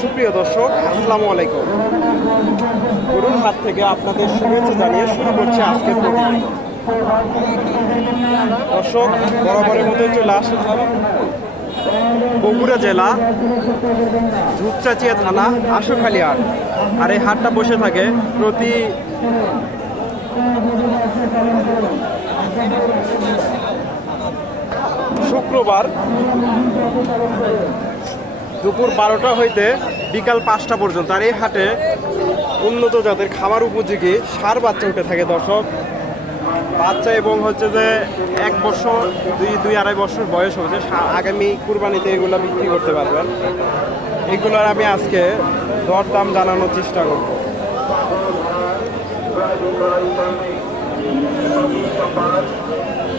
সুপ্রিয় দর্শক, আসসালামু আলাইকুম। গরুর হাত থেকে আপনাদের শুভেচ্ছা জানিয়ে শুরু করছে আজকের প্রতিদিন দর্শক, বরাবরের মধ্যে চলে আসলাম। বগুড়া জেলা ধূপচাচিয়া থানা, আশুখালী হাট। আর এই হাটটা বসে থাকে প্রতি শুক্রবার দুপুর বারোটা হইতে বিকাল পাঁচটা পর্যন্ত। আর এই হাটে উন্নত জাতের খামার উপযোগী সার বাচ্চা উঠে থাকে দর্শক। বাচ্চা এবং হচ্ছে যে এক বছর, দুই দুই আড়াই বছর বয়স হচ্ছে আগামী কুরবানিতে এগুলো বিক্রি করতে পারবেন। এগুলোর আমি আজকে দর দাম জানানোর চেষ্টা করব।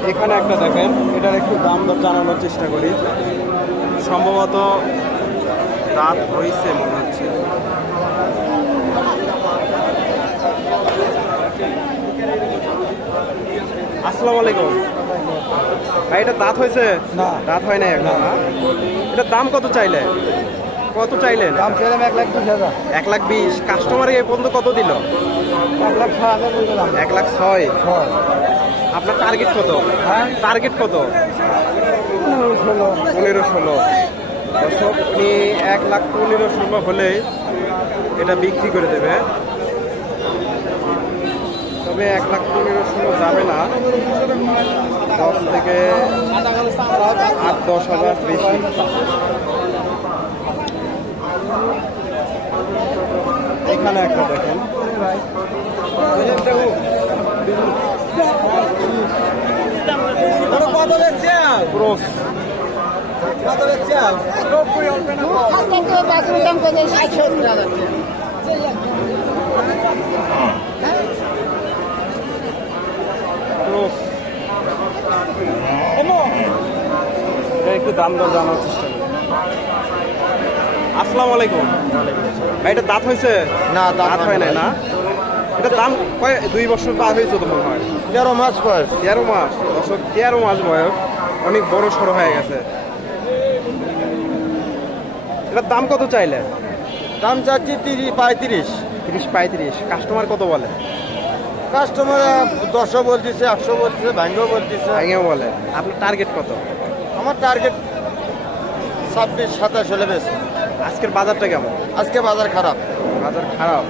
এখানে একটা দেখেন এটার একটু দাম দর জানানোর চেষ্টা করি। সম্ভবত দাঁত হয়েছে মনে হচ্ছে। আসসালামু আলাইকুম। ভাই এটা দাঁত হয়েছে না। দাঁত হয় নাই এখন এটার দাম কত চাইলে? কত চাইলেন? দাম ছিলাম এক লাখ বিশ হাজার। এক লাখ বিশ। কাস্টমার এ পর্যন্ত কত দিল? এক লাখ ছয় হাজার এক লাখ ছয়। আপনার টার্গেট কত? হ্যাঁ? টার্গেট কত? পনেরো ষোলো। পনেরো ষোলো। দর্শক উনি এক লাখ পনেরো ষোলো হলে এটা বিক্রি করে দেবে। তবে এক লাখ পনেরো ষোলো যাবে না। দশ থেকে আট দশ হাজার বেশি এখানে একটা দেখেন কত দেখছে ক্রস কত দেখছে বাথরুম দাম কত ষাট সত্তর হাজার ক্রস। এটা একটু দাম দর জানার চেষ্টা করি। আসসালামু আলাইকুম। ভাই এটা দাঁত হয়েছে? না, দাঁত হয় নাই না? এটা দাম কয় দুই বছর পার হয়েছে তো মনে হয়? তেরো মাস বয়স। তেরো মাস। দশক তেরো মাস বয়স। অনেক বড় সড়ো হয়ে গেছে। এটার দাম কত চাইলে? দাম চাচ্ছি তিরিশ পঁয়ত্রিশ। তিরিশ পঁয়ত্রিশ। কাস্টমার কত বলে? কাস্টমার দশশো বলতেছে একশো বলতেছে ভাঙ্গো বলতেছে। ভেঙেও বলে। আপনার টার্গেট কত? আমার টার্গেট ছাব্বিশ সাতাশ হলে বেশ। আজকের বাজারটা কেমন? আজকে বাজার খারাপ। বাজার খারাপ?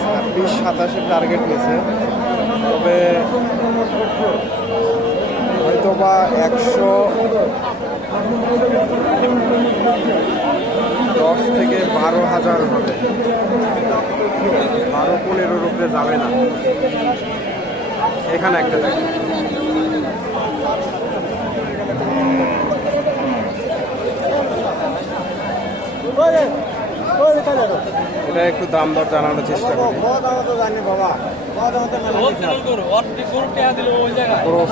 ছাব্বিশ সাতাশের টার্গেট নিয়েছে। তবে হয়তো বা একশো দশ থেকে বারো হাজার হবে। বারো পনেরোর উপরে যাবে না। এখানে একটা দেখেন এটা একটু দাম দর জানানোর চেষ্টা করি। জানি বাবা ক্রস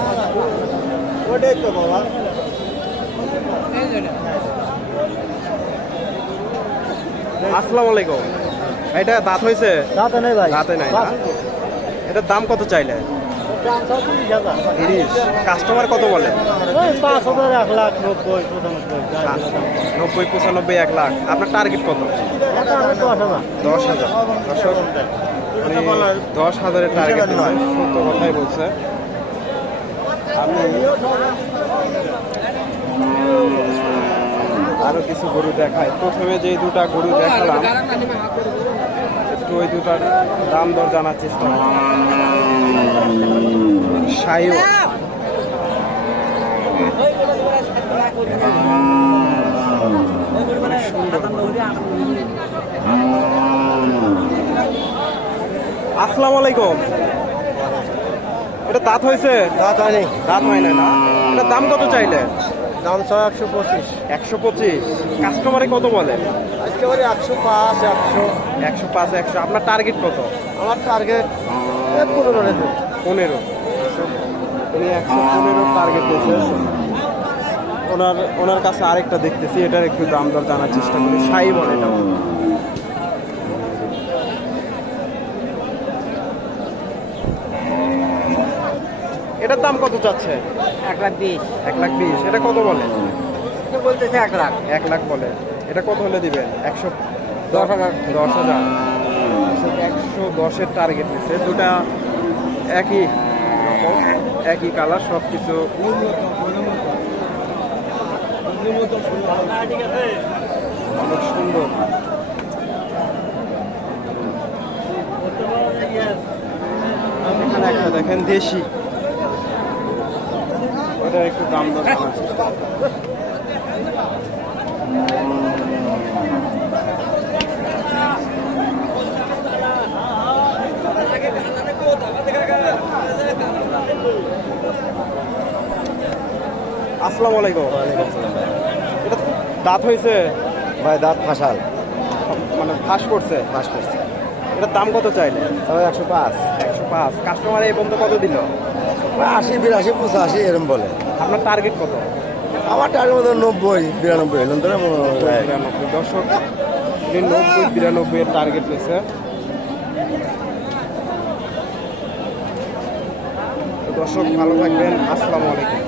ওটাই তো বাবা আসসালামু আলাইকুম। এটা দাঁত হয়েছে? দাঁতে নেই ভাই। দাঁতে নাই এটার দাম কত চাইলে তিরিশ। কাস্টমার কত বলে? পাঁচ হাজার এক লাখ নব্বই পঁচানব্বই দাম। নব্বই পঁচানব্বই এক লাখ। আপনার টার্গেট কত? দশ হাজার। দশ দর্শক দশ হাজারের টার্গেট সত্য কথাই বলছে। আমি আরও কিছু গরু দেখায় প্রথমে যে দুটা গরু দেখালাম একটু ওই দুটার দাম দর জানার চেষ্টা সাইও। আসসালামু আলাইকুম। এটা দাঁত হয়েছে? দাঁত হয়নি। দাঁত হয় না? না এটা দাম কত চাইলে? দাম ছয় একশো পঁচিশ। একশো পঁচিশ। কাস্টমারে কত বলে? বলি একশো পাঁচ একশো। একশো পাঁচ একশো। আপনার টার্গেট কত? আমার টার্গেট পনেরো রেখে পনেরো। উনি একশো পনেরো টার্গেট ওনার ওনার কাছে আরেকটা দেখতেছি এটার একটু দাম দর জানার চেষ্টা করি। সাই বলে এটা। এটার দাম কত চাচ্ছে? এক লাখ বিশ। এক লাখ বিশ। এটা কত বলে? বলতেছে এক লাখ। এক লাখ বলে। এটা কত হলে দিবেন? একশো দশ হাজার দশ হাজার। একশো দশের টার্গেট নিচ্ছে দুটা একই রকম, একই কালার সব কিছু অনেক সুন্দর। এখানে একটা দেখেন দেশি। ওটা একটু দাম দর আসসালামু আলাইকুম। এটা দাঁত হয়েছে? ভাই দাঁত ফাঁসাল। মানে ফাঁস করছে ফাঁস করছে এটার দাম কত চাইলে? তবে একশো পাঁচ। একশো পাঁচ। কাস্টমার এই পর্যন্ত কত দিল? আশি বিরাশি পঁচাশি এরম বলে। আপনার টার্গেট কত? আমার টাকার মতো নব্বই বিরানব্বই এলাম তো বিরানব্বই। দর্শক নব্বই বিরানব্বই এর টার্গেট নিয়েছে দর্শক ভালো থাকবেন। আসসালামু আলাইকুম।